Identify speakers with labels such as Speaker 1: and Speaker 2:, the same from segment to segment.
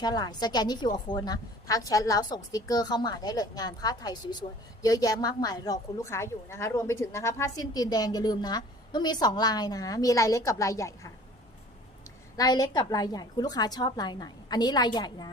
Speaker 1: ชไลน์สแกนที่ QR code นะ ทักแชทแล้วส่งสติกเกอร์เข้ามาได้เลยงานผ้าไทยสวยๆ เยอะแยะมากมายรอคุณลูกค้าอยู่นะคะ รวมไปถึงนะคะ ผ้าสิ้นตีนแดงอย่าลืมนะมันมี 2 ลายนะ มีลายเล็กกับลายใหญ่ค่ะ ลายเล็กกับลายใหญ่ คุณลูกค้าชอบลายไหน อันนี้ลายใหญ่นะ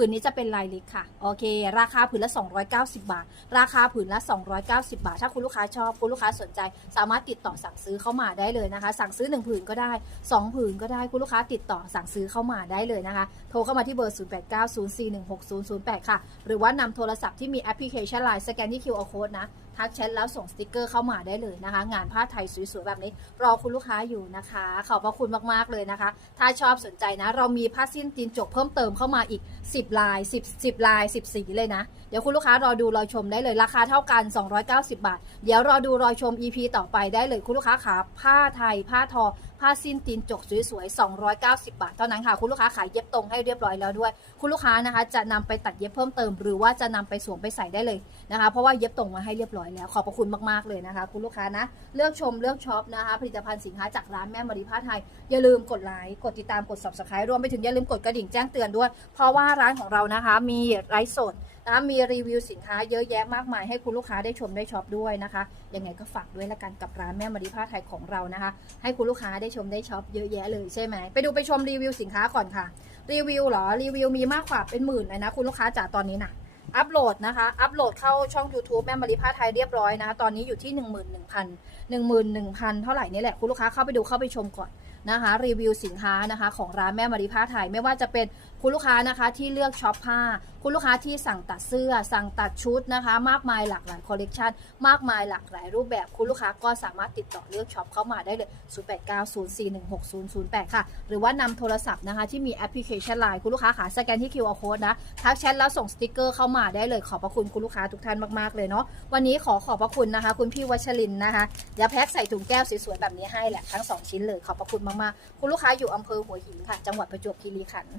Speaker 1: ผืนนี้จะเป็นลายเล็กค่ะ โอเค ราคาผืนละ 290 บาท ราคาผืนละ 290 บาท ถ้าคุณลูกค้าชอบ คุณลูกค้าสนใจ สามารถติดต่อสั่งซื้อเข้ามาได้เลยนะคะ สั่งซื้อ 1 ผืนก็ได้ 2 ผืนก็ได้ คุณลูกค้าติดต่อสั่งซื้อเข้ามาได้เลยนะคะ โทรเข้ามาที่เบอร์ 0890416008 ค่ะ หรือว่านำโทรศัพท์ที่มีแอปพลิเคชันไลน์สแกนที่ QR code นะ ทักแชทแล้วส่งสติกเกอร์เข้ามาได้เลยนะคะ งานผ้าไทยสวยๆแบบนี้ รอคุณลูกค้าอยู่นะคะ ขอบพระคุณมากๆเลยนะคะ ถ้าชอบสนใจนะ เรามีผ้าสิ้นตีนจกเพิ่มเติมเข้ามาอีก 10 ลาย 10 10ลาย 10 สีเลยนะ เดี๋ยวคุณลูกค้ารอดูรอชมได้เลยราคาเท่ากัน 290 บาท เดี๋ยวรอดูรอชม EP ต่อไปได้เลยคุณลูกค้าขาผ้าไทย ผ้าทอ ผ้าสิ้นตีนจกสวยๆ290 บาทเท่านั้นค่ะคุณลูกค้าขายเย็บตรงให้เรียบร้อยแล้วด้วย คุณลูกค้านะคะ จะนำไปตัดเย็บเพิ่มเติม หรือว่าจะนำไปสวมไปใส่ได้เลยนะคะ เพราะว่าเย็บตรงมาให้เรียบร้อยแล้ว ขอบพระคุณมาก ๆ เลยนะคะ คุณลูกค้านะ เลือกชมเลือกช็อปนะคะ ผลิตภัณฑ์สินค้าจากร้านแม่มารีผ้าไทย อย่าลืมกดไลค์กดติดตามกด subscribe รวมไปถึงอย่าลืมกดกระดิ่งแจ้งเตือนด้วย เพราะว่าร้านของเรานะคะมีไลฟ์สดนะมีรีวิวสินค้าเยอะแยะมากมายให้คุณลูกค้าได้ชมได้ช็อปด้วยนะคะยังไงก็ฝากด้วยละกันกับร้านแม่มารีผ้าไทยของเรานะคะ ให้คุณลูกค้าได้ชมได้ช็อปเยอะแยะเลยใช่ไหมไปดูไปชมรีวิวสินค้าก่อนค่ะรีวิวหรอรีวิวมีมากกว่าเป็นหมื่นเลยนะคุณลูกค้าจาตอนนี้นะ อัปโหลดนะคะ อัปโหลดเข้าช่อง YouTube แม่มาริผ้าไทยเรียบร้อยนะคะ ตอนนี้อยู่ที่ 1 1 0 0 0 1 1 0 0 0 เท่าไหร่นี่แหละ คุณลูกค้าเข้าไปดูเข้าไปชมก่อน นะคะรีวิวสินค้านะคะของร้านแม่มารีผ้าไทย ไม่ว่าจะเป็นคุณลูกค้านะคะที่เลือกช็อปผ้า คุณลูกค้าที่สั่งตัดเสื้อ สั่งตัดชุดนะคะ มากมายหลากหลายคอลเลกชันมากมายหลากหลายรูปแบบ คุณลูกค้าก็สามารถติดต่อเลือกช็อปเข้ามาได้เลย 0890416008 ค่ะ หรือว่านำโทรศัพท์นะคะ ที่มีแอปพลิเคชัน Line คุณลูกค้าขาสแกนที่ QR code นะทักแชทแล้วส่งสติกเกอร์เข้ามาได้เลยขอบพระคุณคุณลูกค้าทุกท่านมากๆเลยเนาะวันนี้ขอขอบพระคุณนะคะ คุณพี่วัชรินนะคะเดี๋ยวแพ็คใส่ถุงแก้วสวยๆแบบนี้ให้แหละทั้งสองชิ้นเลยขอบพระคุณมากๆ คุณลูกค้าอยู่อำเภอหัวหินค่ะ จังหวัดประจวบคีรีขันธ์